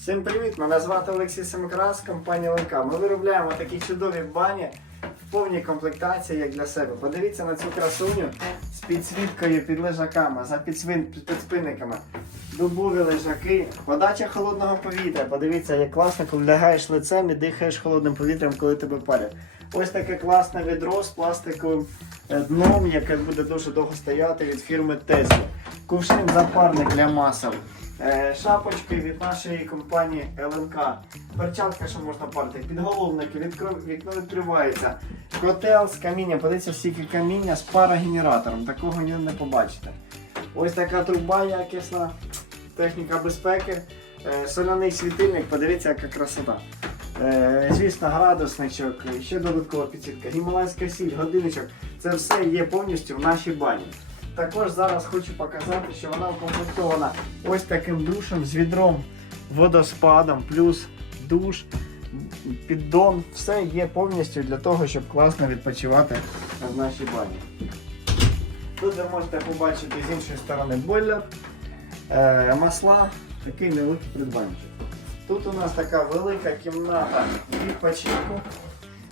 Всім привіт! Мене звати Олексій Семкрас, компанія ЛНК. Ми виробляємо такі чудові бані в повній комплектації, як для себе. Подивіться на цю красуню з підсвіткою під лежаками, за підсвин... підспинниками. Дубові лежаки, подача холодного повітря. Подивіться, як класно, коли лягаєш лицем і дихаєш холодним повітрям, коли тебе палять. Ось таке класне відро з пластиковим е, дном, яке буде дуже довго стояти від фірми Tesla. Кувшин запарник для масел. Е, Шапочки від нашої компанії ЛНК. Перчатка, що можна парити, підголовники, відкро- вікно відкривається. Котел з каміння, подивіться стільки каміння з парогенератором. Такого ні не побачите. Ось така труба якісна, техніка безпеки, е, соляний світильник, подивіться, яка красота. Е, Звісно, градусничок, ще додаткова підсвітка, гімалайська сіль, годинничок. Це все є повністю в нашій бані. Також зараз хочу показати, що вона укомплектована ось таким душем з відром, водоспадом, плюс душ, піддон. Все є повністю для того, щоб класно відпочивати в нашій бані. Тут ви можете побачити з іншої сторони бойлер, е, масла, такий невеликий придбанчик. Тут у нас така велика кімната відпочинку.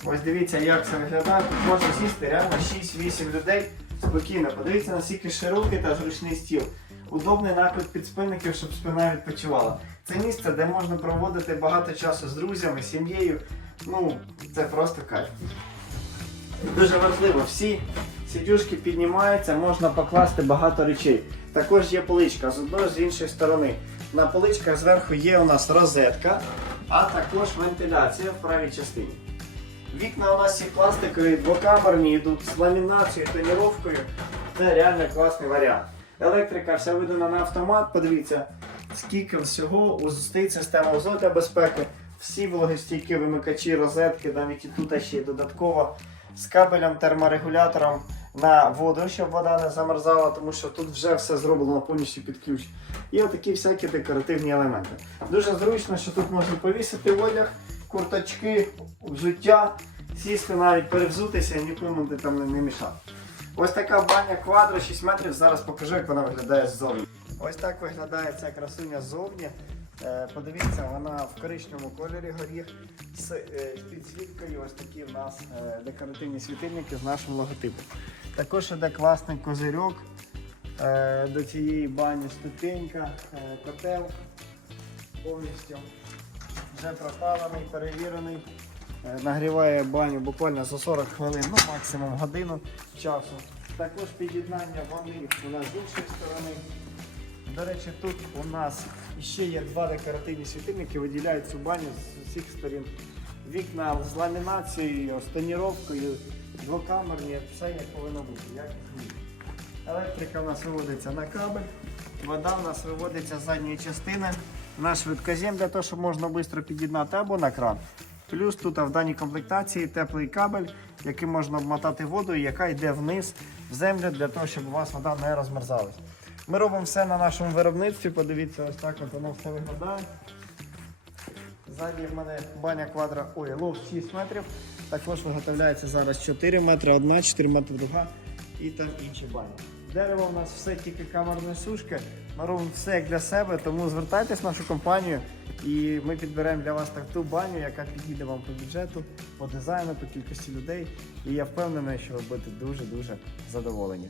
Ось дивіться, як це виглядає. Тут можна сісти реально 6-8 людей спокійно. Подивіться, наскільки широкий та зручний стіл. Удобний наклад підспинників, щоб спина відпочивала. Це місце, де можна проводити багато часу з друзями, сім'єю. Ну, це просто кайф. Дуже важливо, всі сидюшки піднімаються, можна покласти багато речей. Також є поличка з одної з іншої сторони. На поличках зверху є у нас розетка, а також вентиляція в правій частині. Вікна у нас всі пластикові, двокамерні, йдуть з ламінацією, тоніровкою. Це реально класний варіант. Електрика вся видана на автомат. Подивіться, скільки всього стоїть система для безпеки. Всі вологостійкі вимикачі, розетки, навіть і тут ще додатково з кабелем терморегулятором на воду, щоб вода не замерзала, тому що тут вже все зроблено повністю під ключ. І отакі всякі декоративні елементи. Дуже зручно, що тут можна повісити одяг, курточки, взуття, сісти навіть перевзутися і нікому там не, мішав. Ось така баня квадро 6 метрів. Зараз покажу, як вона виглядає ззовні. Ось так виглядає ця красуня ззовні. Е, Подивіться, вона в коричневому кольорі горіх з е, підсвіткою. Ось такі в нас е, декоративні світильники з нашим логотипом. Також іде класний козирьок до цієї бані ступенька, котел повністю вже пропалений, перевірений. Е, Нагріває баню буквально за 40 хвилин, ну максимум годину часу. Також під'єднання ванни у нас з іншої сторони. До речі, тут у нас ще є два декоративні світильники, виділяють цю баню з усіх сторін. Вікна з ламінацією, з тоніровкою, двокамерні, все як повинно бути. Як. Електрика у нас виводиться на кабель, вода у нас виводиться з задньої частини на швидкозем для того, щоб можна швидко під'єднати або на кран. Плюс тут в даній комплектації теплий кабель, яким можна обмотати воду, і яка йде вниз в землю для того, щоб у вас вода не розмерзалась. Ми робимо все на нашому виробництві. Подивіться, ось так от воно все виглядає. Ззаді в мене баня квадра, ой, лофт 6 метрів. Також виготовляється зараз 4 метри, одна, 4 метри друга і там інші бані. Дерево у нас все тільки камерної сушки. Ми робимо все як для себе, тому звертайтесь в нашу компанію і ми підберемо для вас так ту баню, яка підійде вам по бюджету, по дизайну, по кількості людей. І я впевнений, що ви будете дуже-дуже задоволені.